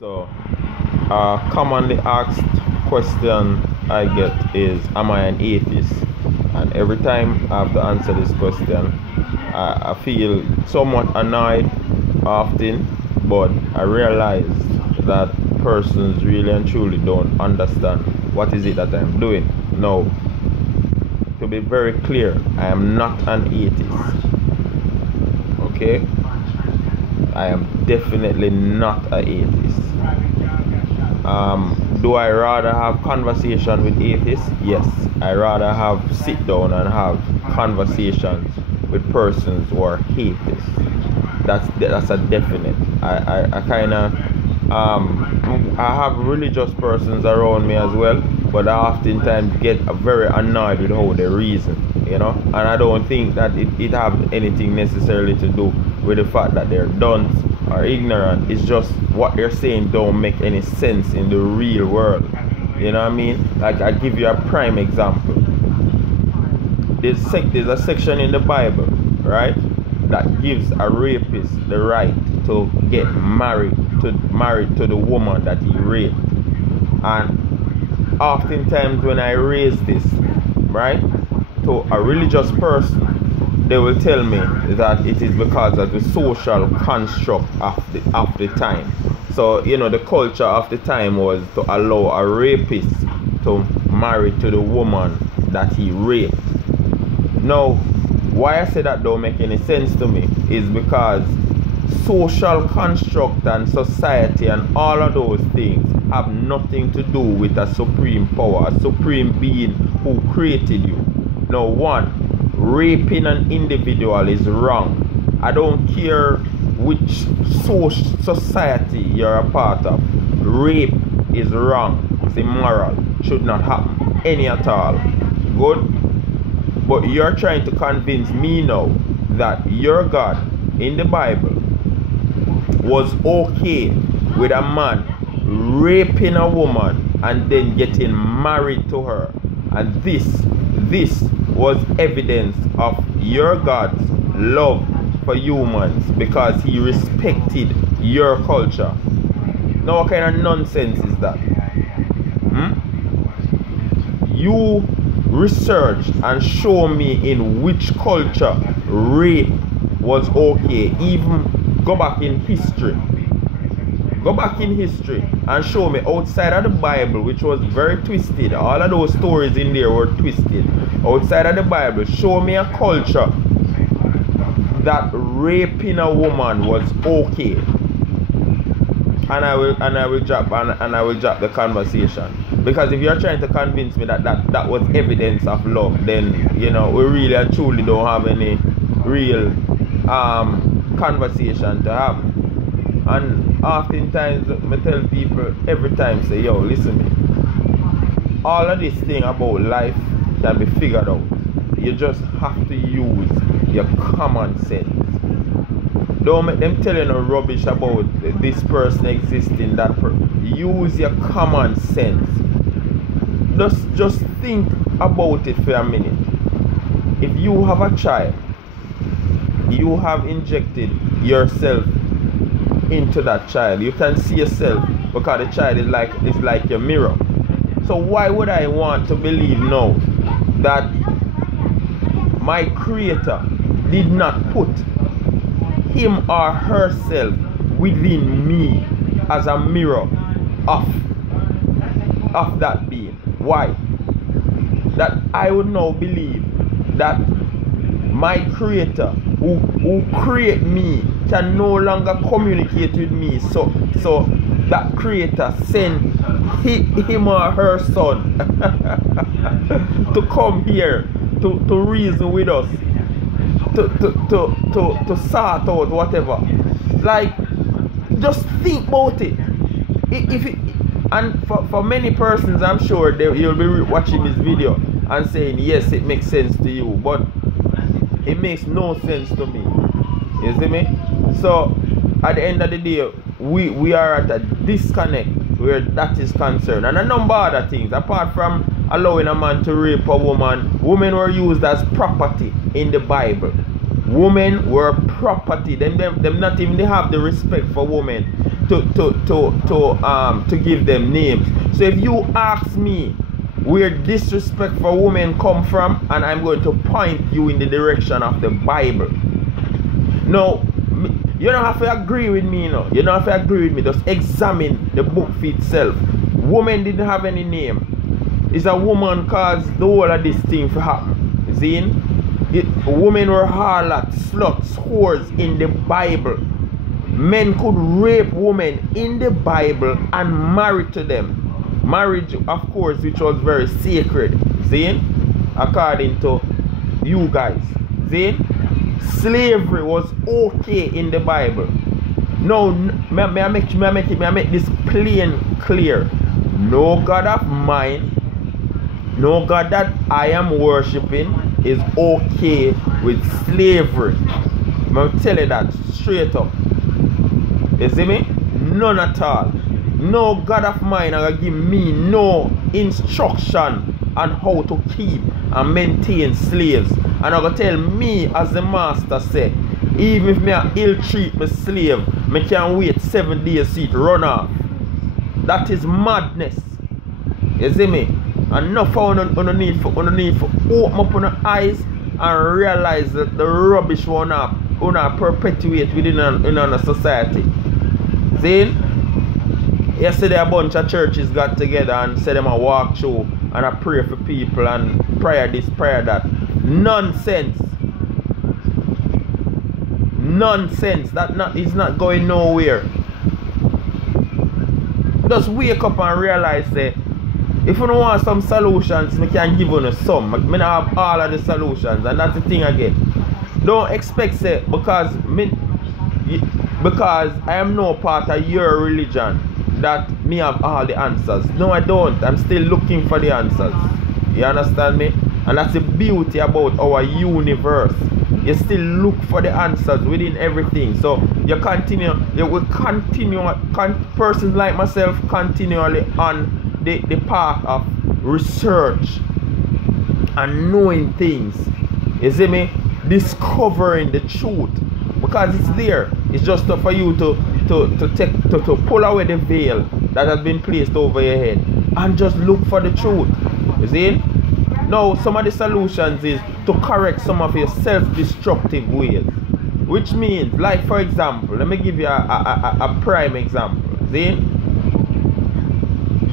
So, commonly asked question I get is, am I an atheist? And every time I have to answer this question, I feel somewhat annoyed often, but I realize that persons really and truly don't understand what is it that I'm doing. Now, to be very clear, I am not an atheist. Okay? I am definitely not an atheist. Do I rather have conversation with atheists? Yes. I rather have sit down and have conversations with persons who are atheists. That's a definite. I kind of I have religious persons around me as well, but I oftentimes get very annoyed with how they reason, you know, and I don't think that it have anything necessarily to do with the fact that they're dunce or ignorant. It's just what they're saying don't make any sense in the real world. You know what I mean? Like, I give you a prime example. There's a section in the Bible, right, that gives a rapist the right to get married to the woman that he raped. And oftentimes when I raise this, right, to a religious person, they will tell me that it is because of the social construct of the time. So, you know, the culture of the time was to allow a rapist to marry to the woman that he raped. Now, why I say that don't make any sense to me is because social construct and society and all of those things have nothing to do with a supreme power, a supreme being who created you. Now, one, raping an individual is wrong. I don't care which society you're a part of. Rape is wrong. It's immoral. Should not happen any at all. Good? But you're trying to convince me now that your God in the Bible was okay with a man raping a woman and then getting married to her. And this was evidence of your God's love for humans because he respected your culture. Now, what kind of nonsense is that? You research and show me in which culture rape was okay. Even go back in history. Go back in history and show me outside of the Bible, which was very twisted. All of those stories in there were twisted. Outside of the Bible, show me a culture that raping a woman was okay. And I will drop the conversation. Because if you're trying to convince me that was evidence of love, then, you know, we really and truly don't have any real conversation to have. And oftentimes I tell people every time, say, yo, listen me, all of this thing about life can be figured out. You just have to use your common sense. Don't make them tell you no rubbish about this person existing, that person. Use your common sense. Just think about it for a minute. If you have a child, you have injected yourself into that child. You can see yourself because the child is like your mirror. So why would I want to believe now that my creator did not put him or herself within me as a mirror of that being? Why? That I would now believe that my creator who create me can no longer communicate with me, so that creator sent him or her son to come here to reason with us, to sort out whatever. Like, just think about it. And for many persons, I'm sure you'll be watching this video and saying, yes, it makes sense to you, but it makes no sense to me. You see me? So at the end of the day, we are at a disconnect where that is concerned. And a number of other things, apart from allowing a man to rape a woman, women were used as property in the Bible. Women were property. Them not even they have the respect for women. to give them names. So if you ask me where disrespect for women come from, and I'm going to point you in the direction of the Bible. No, you don't have to agree with me, no. You don't have to agree with me. Just examine the book for itself. Woman didn't have any name. It's a woman caused the whole of this thing to happen. See? Women were harlots, sluts, whores in the Bible. Men could rape women in the Bible and marry to them. Marriage, of course, which was very sacred. See? According to you guys. See? Slavery was okay in the Bible. No, may I make this plain clear. No God of mine, no God that I am worshipping is okay with slavery. I'm going to tell you that straight up. You see me? None at all. No God of mine are going to give me no instruction on how to keep and maintain slaves. And I'm going to tell me as the master say, even if me ill treat my slave, me can wait 7 days to it run off. That is madness. You see me? And enough underneath for open up on the eyes and realize that the rubbish one perpetuate within a society. See? Yesterday a bunch of churches got together and said them a walk through and I pray for people and prayer this, prayer that. Nonsense. Nonsense. That is not going nowhere. Just wake up and realize that if you don't want some solutions, I can give you some. I don't have all of the solutions, and that's the thing again. Don't expect say because I am no part of your religion that me have all the answers. No, I don't. I'm still looking for the answers. You understand me? And that's the beauty about our universe. You still look for the answers within everything. So you will continue, persons like myself continually on the path of research and knowing things. You see me? Discovering the truth. Because it's there. It's just for you to pull away the veil that has been placed over your head and just look for the truth. You see? Now, some of the solutions is to correct some of your self-destructive ways. Which means, like for example, let me give you a prime example. See?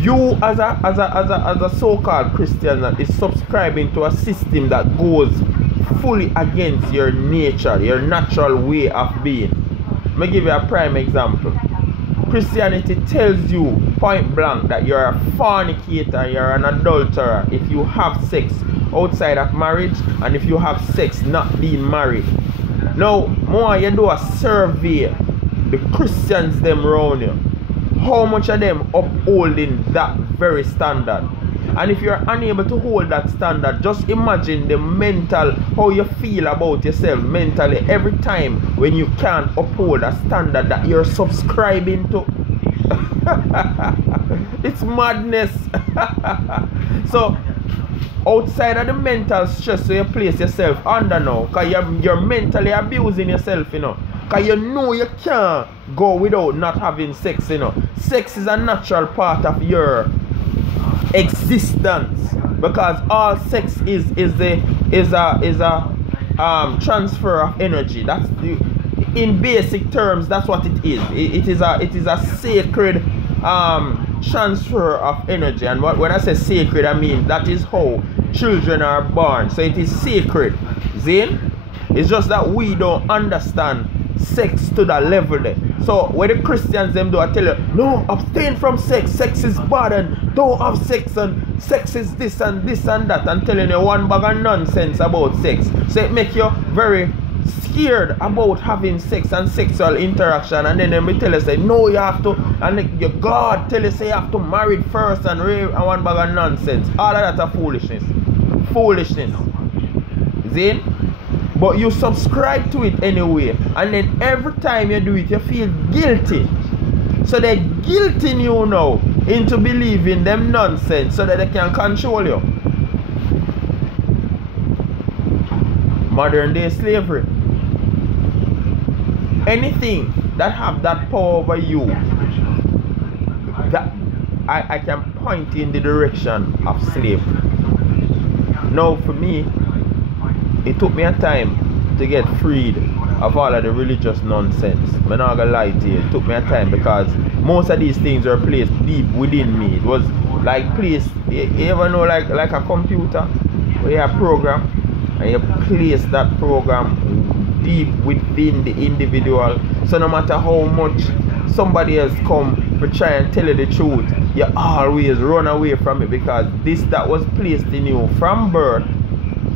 You as a so-called Christian that is subscribing to a system that goes fully against your nature, your natural way of being. Let me give you a prime example. Christianity tells you point blank that you're a fornicator, you're an adulterer if you have sex outside of marriage and if you have sex not being married. Now, more you do a survey, the Christians them around you, how much of them upholding that very standard? And if you're unable to hold that standard, just imagine the mental, how you feel about yourself mentally every time when you can't uphold a standard that you're subscribing to. It's madness. So, outside of the mental stress you place yourself under now, because you're mentally abusing yourself, you know. Because you know you can't go without not having sex, you know. Sex is a natural part of your existence, because all sex is a transfer of energy. That's in basic terms, that's what it is. It is a sacred transfer of energy. And when I say sacred, I mean that is how children are born. So it is sacred. See? It's just that we don't understand sex to that level there. So when the Christians them do, I tell you, no, abstain from sex. Sex is bad and don't have sex and sex is this and this and that, and telling you one bag of nonsense about sex. So it make you very scared about having sex and sexual interaction, and then they tell you say no, you have to, and your God tell you say you have to marry first and rape, and one bag of nonsense. All of that are foolishness. Foolishness. See? But you subscribe to it anyway, and then every time you do it, you feel guilty. So they're guilting you now into believing them nonsense so that they can control you. Modern day slavery. Anything that have that power over you that I can point in the direction of slavery. Now for me, it took me a time to get freed of all of the religious nonsense. I'm not gonna lie to you, it took me a time because most of these things were placed deep within me. It was like placed, you ever know like a computer where you have a program and you place that program deep within the individual. So no matter how much somebody else come to try and tell you the truth, you always run away from it because this that was placed in you from birth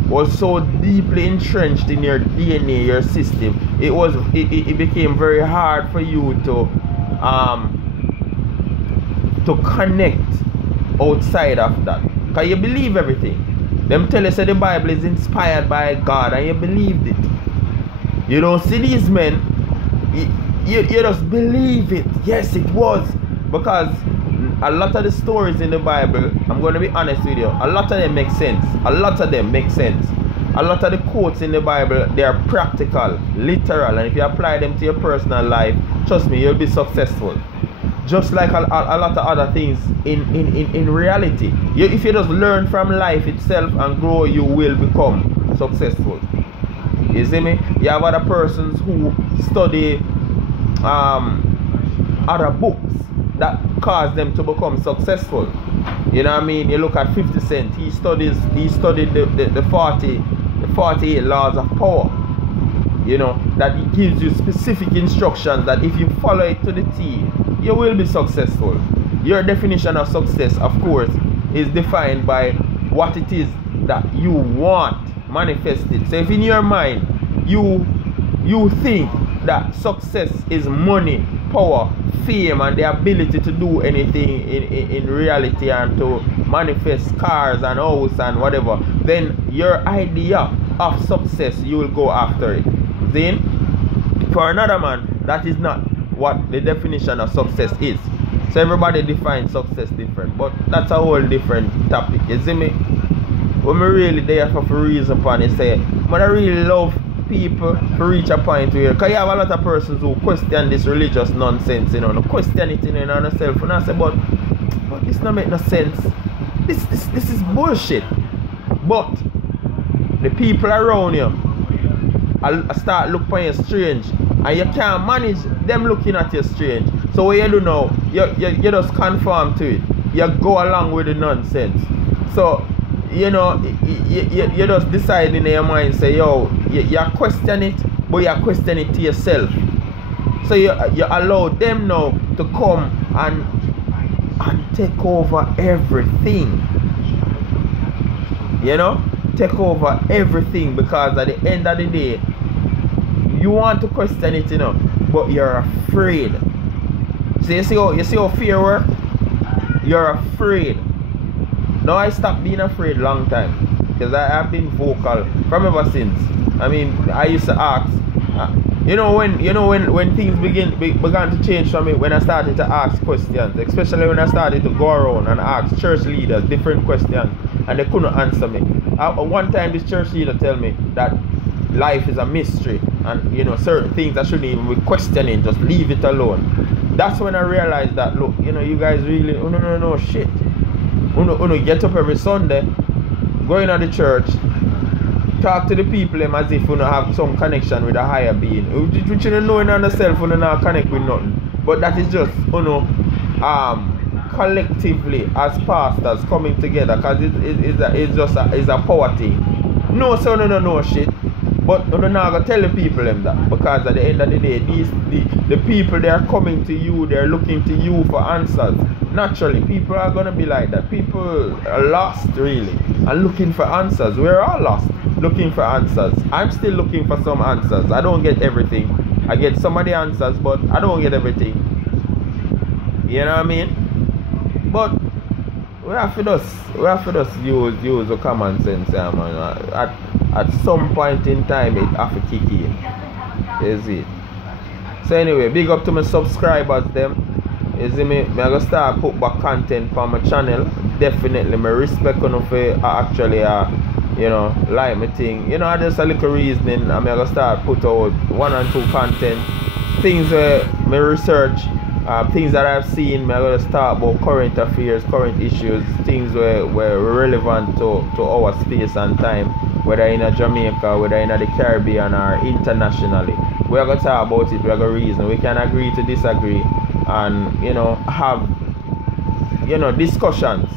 was so deeply entrenched in your DNA, your system. It became very hard for you to connect outside of that. Because you believe everything. Them tell us that the Bible is inspired by God and you believed it. You don't see these men, you just believe it. Yes, it was. Because a lot of the stories in the Bible, I'm going to be honest with you, a lot of them make sense. A lot of them make sense. A lot of the quotes in the Bible, they are practical, literal, and if you apply them to your personal life, trust me, you'll be successful. Just like a lot of other things in reality. If you just learn from life itself and grow, you will become successful. You see me? You have other persons who study other books that cause them to become successful. You know what I mean? You look at 50 Cent. He studied the 48 laws of power. You know, that it gives you specific instructions that if you follow it to the T, you will be successful. Your definition of success, of course, is defined by what it is that you want manifested. So if in your mind you think that success is money, power, fame, and the ability to do anything in reality and to manifest cars and house and whatever, then your idea of success, you will go after it. Then for another man, that is not what the definition of success is. So everybody defines success different, but that's a whole different topic. You see me? When we really there for a reason upon it, say, but I really love people to reach a point where, because you have a lot of persons who question this religious nonsense, you know, no question it in on yourself, and I say, but this don't make no sense. This is bullshit. But the people around you I start looking for you strange, and you can't manage them looking at you strange. So what you do now, you just conform to it. You go along with the nonsense. So you know, you just decide in your mind, say, yo, you question it, but you question it to yourself. So you allow them now to come and take over everything. You know, take over everything, because at the end of the day, you want to question it, you know, but you're afraid. So you see how fear works? You're afraid. Now I stopped being afraid long time, because I have been vocal from ever since. I mean, I used to ask, when things began to change for me, when I started to ask questions, especially when I started to go around and ask church leaders different questions, and they couldn't answer me. One time this church leader told me that life is a mystery, and you know, certain things I shouldn't even be questioning, just leave it alone. That's when I realized that, look, you know, you guys really no shit. Uno get up every Sunday, go in the church, talk to the people as if you have some connection with a higher being. Which you know in yourself, you not connect with nothing. But that is just collectively as pastors coming together, because it's a power thing. No, so no shit. But you're not gonna tell the people them that, because at the end of the day, the people, they are coming to you, they're looking to you for answers. Naturally, people are gonna be like that. People are lost really and looking for answers. We're all lost looking for answers. I'm still looking for some answers. I don't get everything. I get some of the answers, but I don't get everything. You know what I mean? But we have to just use the common sense, man. At some point in time, it have to kick in. Is it? So anyway, big up to my subscribers them. You see me? I'm gonna start put back content for my channel. Definitely, my respect on for actually you know, like my thing. You know, just a little reasoning. I'm gonna start put out 1 and 2 content. Things my research things that I've seen. I'm going to start about current affairs, current issues, things were relevant to our space and time, whether in Jamaica, whether in the Caribbean or internationally. We're going to talk about it, we're going to reason. We can agree to disagree and, you know, have, you know, discussions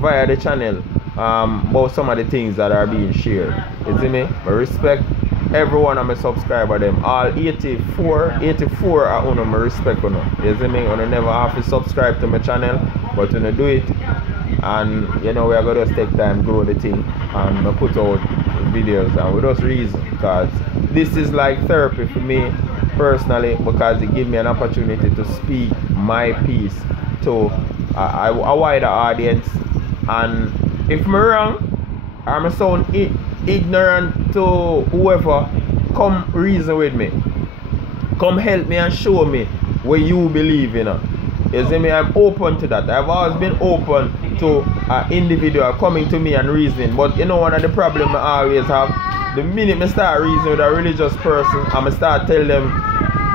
via the channel about some of the things that are being shared. You see me? I respect every one of my subscribers, them all 84 are on my respect on them. You see me? You never have to subscribe to my channel, but you do it, and you know we are going to take time grow the thing and put out videos, and with those reasons, because this is like therapy for me personally, because it gives me an opportunity to speak my piece to a wider audience. And if I'm wrong or I sound ignorant to whoever, come reason with me, come help me and show me what you believe in. You see me? I'm open to that. I've always been open to an individual coming to me and reasoning. But you know, one of the problems I always have, the minute I start reasoning with a religious person and I start telling them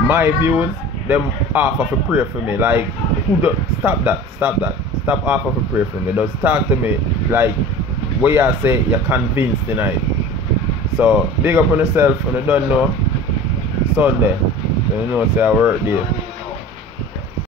my views, them half of a pray for me. Like, who do, stop that. Stop half of a pray for me. Just talk to me like what you say you're convinced tonight. So big up on yourself when you don't know Sunday. You know say I work there.